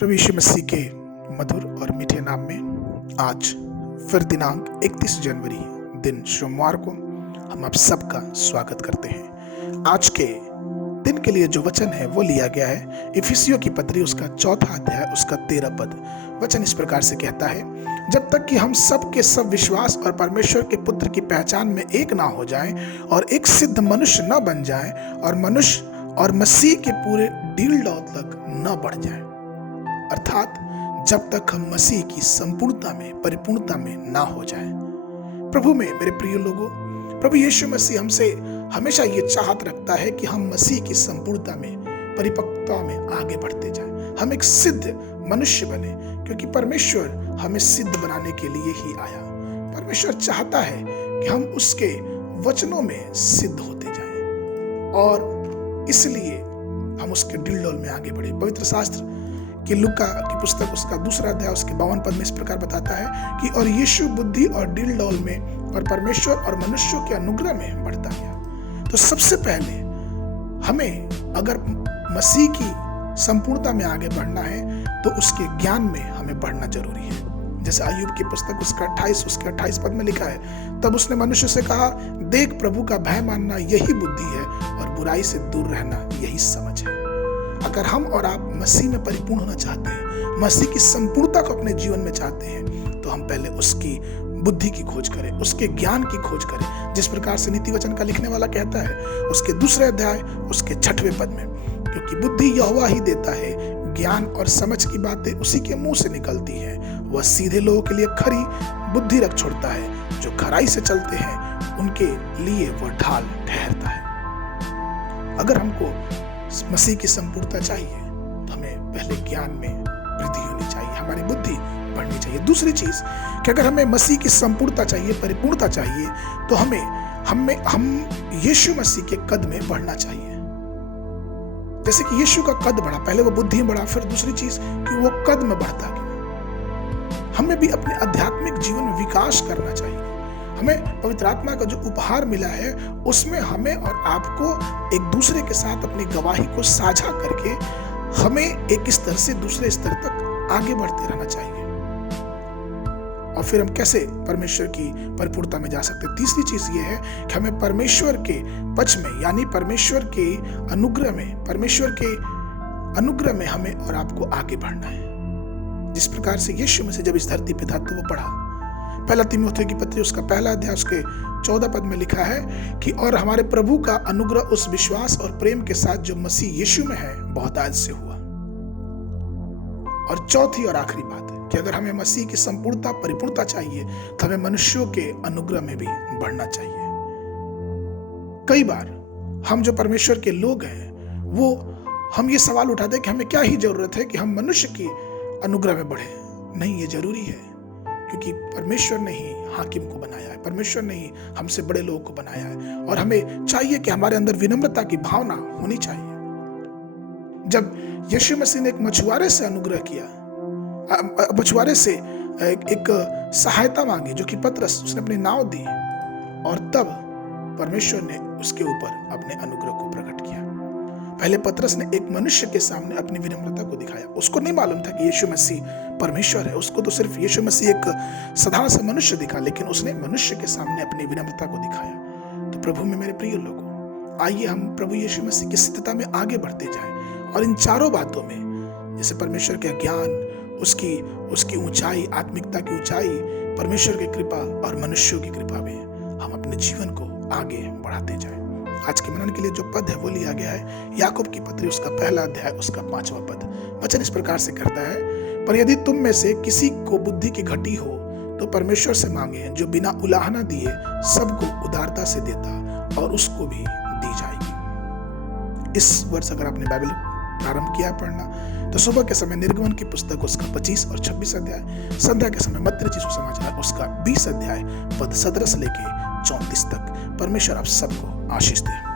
प्रभु यीशु मसीह के मधुर और मीठे नाम में आज फिर दिनांक 31 जनवरी दिन सोमवार को हम आप सबका स्वागत करते हैं। आज के दिन के लिए जो वचन है वो लिया गया है इफिसियों की पत्री उसका 4 अध्याय उसका 13 पद। वचन इस प्रकार से कहता है, जब तक कि हम सब के सब विश्वास और परमेश्वर के पुत्र की पहचान में एक ना हो जाएं और एक सिद्ध मनुष्य न बन जाएं और मनुष्य और मसीह के पूरे डील डॉल तक न बढ़ जाएं। अर्थात जब तक हम मसीह की संपूर्णता में परिपूर्णता में ना हो जाएं। प्रभु में मेरे प्रिय लोगों, प्रभु यीशु मसीह हमसे हमेशा ये चाहत रखता है कि हम मसीह की संपूर्णता में परिपक्वता में आगे बढ़ते जाएं। हम एक सिद्ध मनुष्य बने, क्योंकि परमेश्वर हमें सिद्ध बनाने के लिए ही आया। परमेश्वर चाहता है कि हम उसके वचनों में सिद्ध होते जाएं और इसलिए हम उसके डील डॉल में आगे बढ़े। पवित्र शास्त्र कि लूका की पुस्तक उसका 2 अध्याय उसके 52 पद में इस प्रकार बताता है कि और यीशु बुद्धि और डील डॉल में और परमेश्वर और मनुष्यों के अनुग्रह में बढ़ता गया। तो सबसे पहले हमें अगर मसीह की संपूर्णता में आगे बढ़ना है तो उसके ज्ञान में हमें बढ़ना जरूरी है। जैसे अय्यूब की पुस्तक उसका 28 उसके 28 पद में लिखा है, तब उसने मनुष्य से कहा, देख प्रभु का भय मानना यही बुद्धि है और बुराई से दूर रहना यही समझ है। अगर हम और आप मसीह में परिपूर्ण होना चाहते हैं, मसीह की संपूर्णता को अपने जीवन में चाहते हैं, तो हम पहले उसकी बुद्धि की खोज करें, उसके ज्ञान की खोज करें। जिस प्रकार से नीति वचन का लिखने वाला कहता है उसके 2 अध्याय उसके 6वें पद में, क्योंकि बुद्धि यहोवा ही देता है, ज्ञान और समझ की बातें उसी के मुंह से निकलती हैं। वह सीधे लोगों के लिए खरी बुद्धि रख छोड़ता है, जो खराई से चलते हैं उनके लिए वह ढाल ठहरता है। अगर हमको मसीह की संपूर्णता चाहिए तो हमें पहले ज्ञान में वृद्धि होनी चाहिए, हमारी बुद्धि बढ़नी चाहिए। दूसरी चीज कि अगर हमें मसीह की संपूर्णता चाहिए, परिपूर्णता चाहिए, तो हम यीशु मसीह के कद में बढ़ना चाहिए। जैसे कि यीशु का कद बढ़ा, पहले वो बुद्धि बढ़ा, फिर दूसरी चीज कि वो कद में बढ़ता गया। हमें भी अपने आध्यात्मिक जीवन में विकास करना चाहिए। हमें पवित्र आत्मा का जो उपहार मिला है उसमें हमें और आपको एक दूसरे के साथ अपनी गवाही को साझा करके हमें एक स्तर से दूसरे स्तर तक आगे बढ़ते रहना चाहिए। और फिर हम कैसे परमेश्वर की परिपूर्णता में जा सकते हैं? तीसरी चीज ये है कि हमें परमेश्वर के पक्ष में यानी परमेश्वर के अनुग्रह में हमें और आपको आगे बढ़ना है। जिस प्रकार से यीशु मसीह जब इस धरती पे था तो वो पढ़ा, पहला तीमुथियों की पत्री उसका 1 अध्याय उसके 14 पद में लिखा है कि और हमारे प्रभु का अनुग्रह उस विश्वास और प्रेम के साथ जो मसीह यीशु में है बहुत आज से हुआ। और चौथी और आखिरी बात है कि अगर हमें मसीह की संपूर्णता परिपूर्णता चाहिए तो हमें मनुष्यों के अनुग्रह में भी बढ़ना चाहिए। कई बार हम जो परमेश्वर के लोग हैं वो हम ये सवाल उठाते हैं कि हमें क्या ही जरूरत है कि हम मनुष्य के अनुग्रह में बढ़े। नहीं, ये जरूरी है, क्योंकि परमेश्वर ने ही हाकिम को बनाया है, परमेश्वर ने ही हमसे बड़े लोगों को बनाया है और हमें चाहिए कि हमारे अंदर विनम्रता की भावना होनी चाहिए। जब यीशु मसीह ने एक मछुआरे से अनुग्रह किया, मछुआरे से एक सहायता मांगी जो कि पतरस, उसने अपनी नाव दी और तब परमेश्वर ने उसके ऊपर अपने अनुग्रह को प्रकट किया। पहले पतरस ने एक मनुष्य के सामने अपनी विनम्रता को दिखाया। उसको नहीं मालूम था कि यीशु मसीह परमेश्वर है, उसको तो सिर्फ यीशु मसीह एक साधारण सा मनुष्य दिखा, लेकिन उसने मनुष्य के सामने अपनी विनम्रता को दिखाया। तो प्रभु में मेरे प्रिय लोगों, आइए हम प्रभु यीशु मसीह की सिद्धता में आगे बढ़ते जाएं और इन चारों बातों में, जैसे परमेश्वर का ज्ञान, उसकी ऊंचाई, आत्मिकता की ऊंचाई, परमेश्वर की कृपा और मनुष्यों की कृपा में हम अपने जीवन को आगे बढ़ाते जाएं। आज के मनन के लिए जो पद है वो लिया गया है याकूब की पत्री उसका 1 अध्याय उसका 5वां पद। वचन इस प्रकार से करता है, पर यदि तुम में से किसी को बुद्धि की घटी हो तो परमेश्वर से मांगे, जो बिना उलाहना दिए सबको उदारता से देता और उसको भी दी जाएगी। इस वर्ष अगर आपने बाइबल प्रारंभ किया पढ़ना तो सुबह के समय निर्गमन की पुस्तक उसका 25 और 26 अध्याय, संध्या के समय मत्ती रचित सुसमाचार उसका 20 अध्याय पद 17 से लेके 34 तक। परमेश्वर आप सबको आशीष दे।